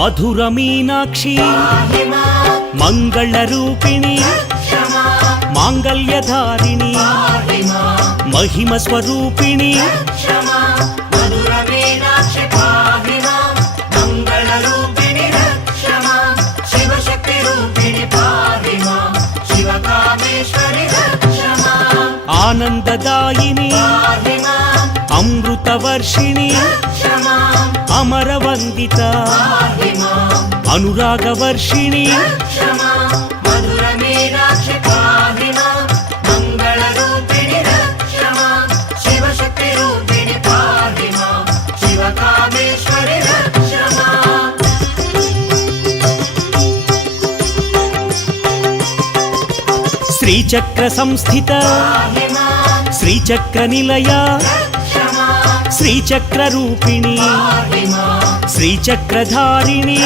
మధుర మీనాక్షి మంగళ రూపిణి మాంగళ్యధారిణి మహిమ స్వరూపిణి ఆనందదాయిని అమృతవర్షిణి అమరవందిత అనురాగవర్షిణి శ్రీచక్ర సంస్థిత శ్రీచక్ర నిలయ శ్రీచక్ర రూపిణి శ్రీచక్రధారిణి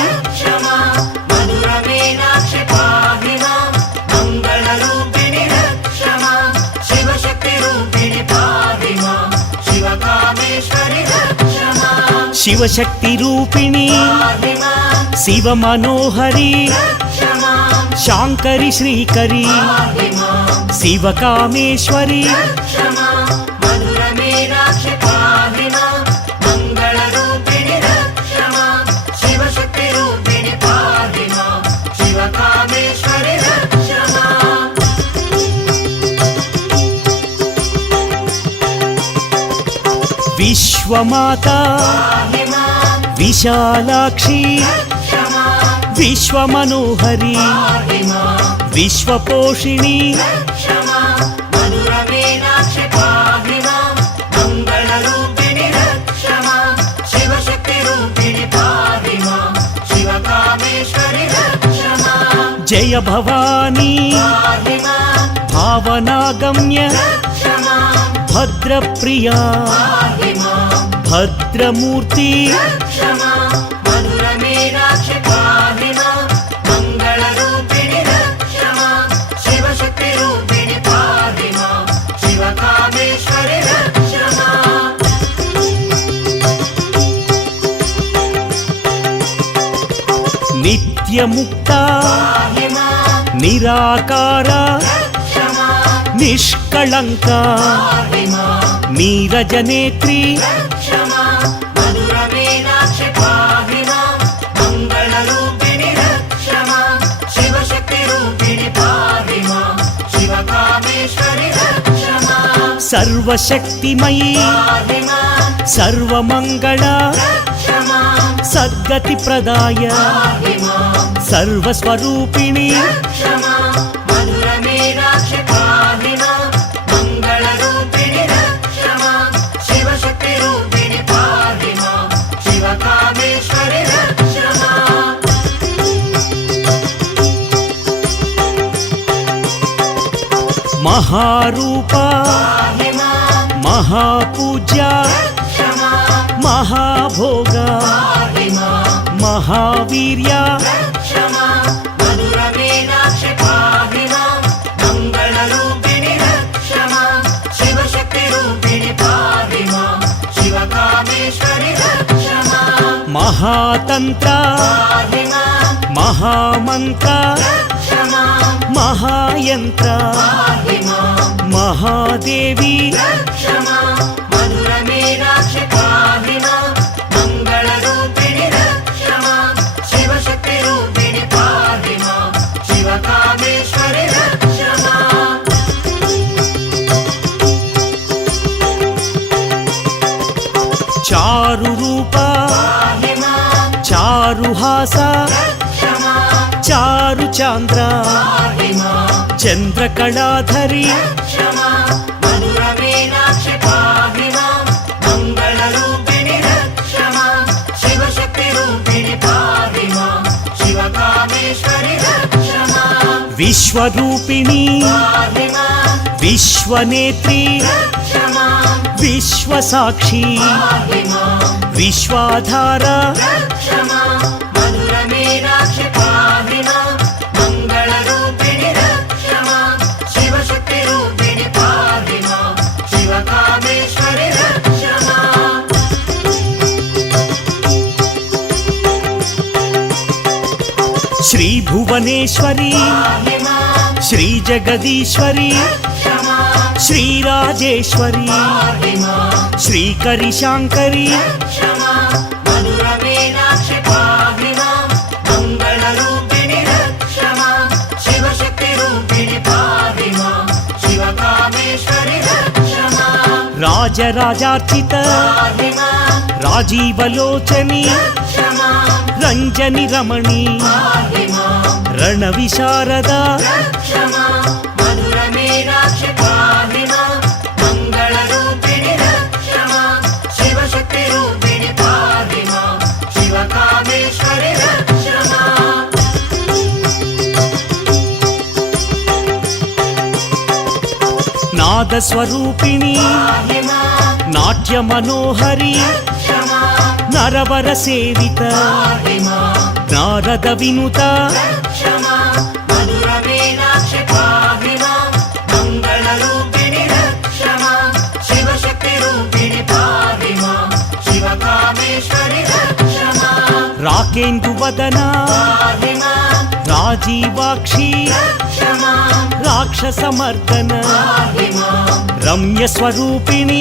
శివశక్తి రూపిణి శివ మనోహరి శాంకరి శ్రీకరి శివ కామేశ్వరి విశ్వమాత విశాలాక్షి విశ్వమనోహరి విశ్వపోషిణి జయ భవానీ భావనాగమ్య భద్రప్రియా భద్రమూర్తి నిత్యముక్త నిరాకార నిష్కళంక నీరజనేత్రి సర్వశక్తిమయీ సర్వమంగళ సద్గతి ప్రదాయ సర్వస్వరూపిణి మహారూప మహాపూజ్య మహాభోగ మహావీర్య మహాతంత్ర మహామంత్ర మహాయంత్ర మహాదేవి చారు రూప చారుహాస చారు చాంద్ర చంద్రకళాధరి విశ్వరూపిణి విశ్వనేత్రి విశ్వసాక్షి విశ్వాధార శ్రీకరీశ్వరి శ్రీ జగదీశ్వరి శ్రీరాజేశ్వరి శ్రీకరిశాంకరి రాజరాజార్చిత రాజీవలోచని రంజని రమణి రణ విశారద నాదస్వరూపిణి నాట్య మనోహరి నరవర సేవిత నారద వినుత రాకేందు వదన రాజీవాక్షి రాక్షసమర్దన రమ్య స్వరూపిణి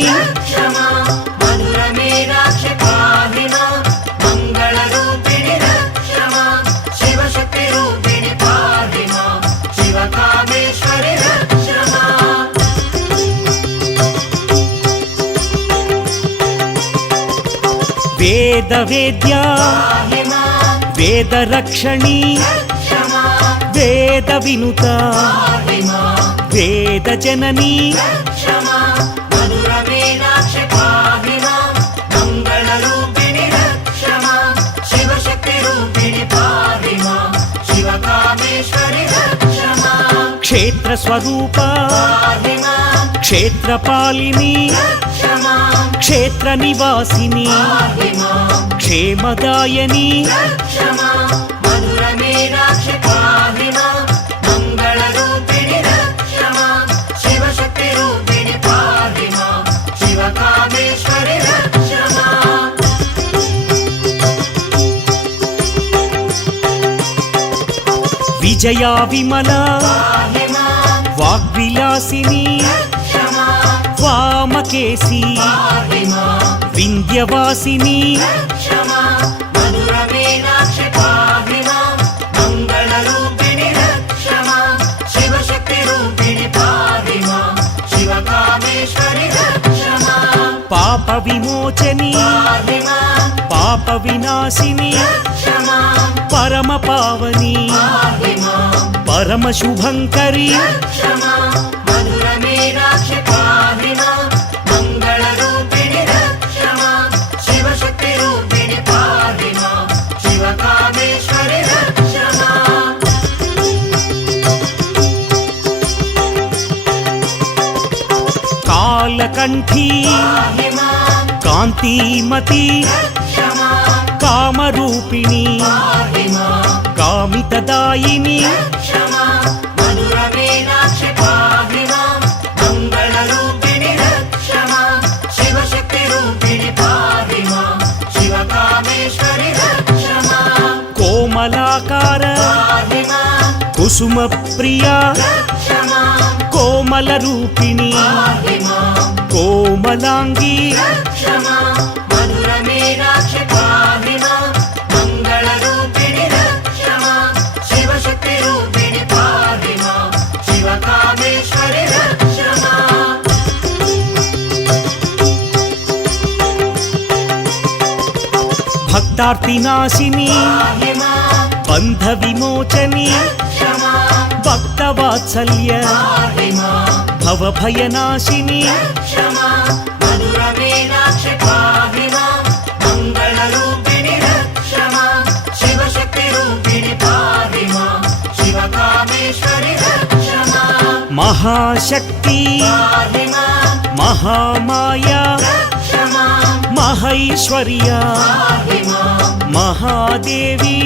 వేద వేద్య వేద రక్షణి వేద వినుత వేద జనని క్షేత్ర స్వరూప క్షేత్రపాలిని క్షేత్ర నివాసిని క్షేమదాయని విజయా విమల వాగ్విలాసిని వామకేసి వింధ్యవాసిని పాప విమోచని పాప వినాశిని పరమ పావని పరమ శుభంకరి కాలకంఠీ కాంతిమతి కామరూపిణి కామితదాయిని కోమలాకార కుసుమ ప్రియా కోమల రూపిణి కోమలాంగి భక్తార్తినాశిని బంధ విమోచని భక్తవాత్సల్య భవభయనాశిని మహాశక్తి మహామాయా మహైశ్వర్య మహాదేవి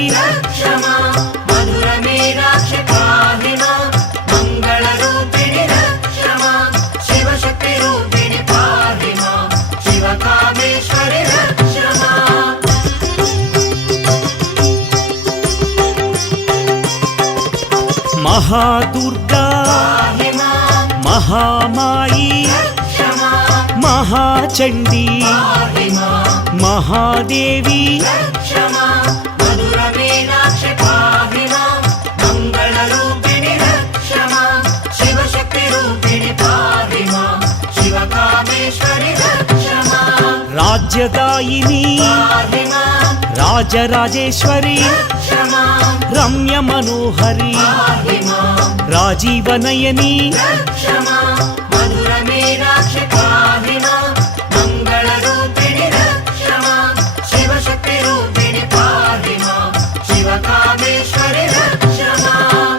మహాదుర్గా పాహి మాం మహామాయి రక్ష మాం మహాచండీ పాహి మాం మహాదేవి రక్ష మాం మధుర మీనాక్షి పాహి మాం మంగళరూపిణి రక్ష మాం శివశక్తి రూపిణి పాహి మాం శివకామేశ్వరి రక్ష మాం రాజ్యదాయిని పాహి మాం రాజరాజేశ్వరి రక్ష మాం రమ్య మనోహరి పాహి మాం రాజీవనయని రక్ష మాం మధుర మీనాక్షి పాహి మాం మంగళరూపిణి రక్ష మాం శివశక్తి రూపిణి పాహి మాం శివకామేశ్వరి రక్ష మాం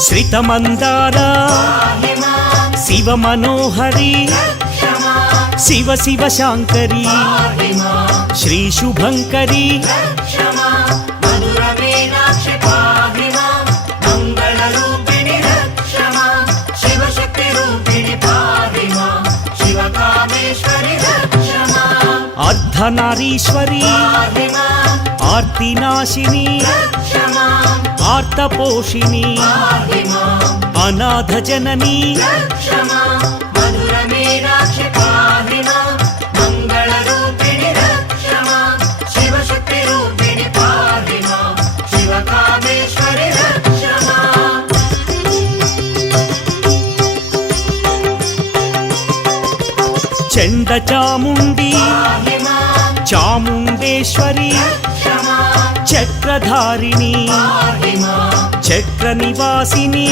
శ్రితమందార పాహి మాం శివ మనోహరి రక్ష మాం శివ శివ శాంకరి పాహి మాం శ్రీ శుభంకరి రక్ష మాం మధుర మీనాక్షి పాహి మాం మంగళరూపిణి రక్ష మాం శివశక్తి రూపిణి పాహి మాం శివకామేశ్వరి రక్ష మాం అర్ధనారీశ్వరి పాహి మాం ఆర్తినాశిని రక్ష మాం ఆర్తపోషిణి పాహి మాం అనాథ జనని రక్ష మాం మధుర మీనాక్షి పాహి మాం మంగళరూపిణి రక్ష మాం శివశక్తి రూపిణి పాహి మాం శివకామేశ్వరి రక్ష మాం చండ చాముండి పాహి మాం చాముండేశ్వరి రక్ష మాం చక్రధారిణి పాహి మాం చక్ర నివాసిని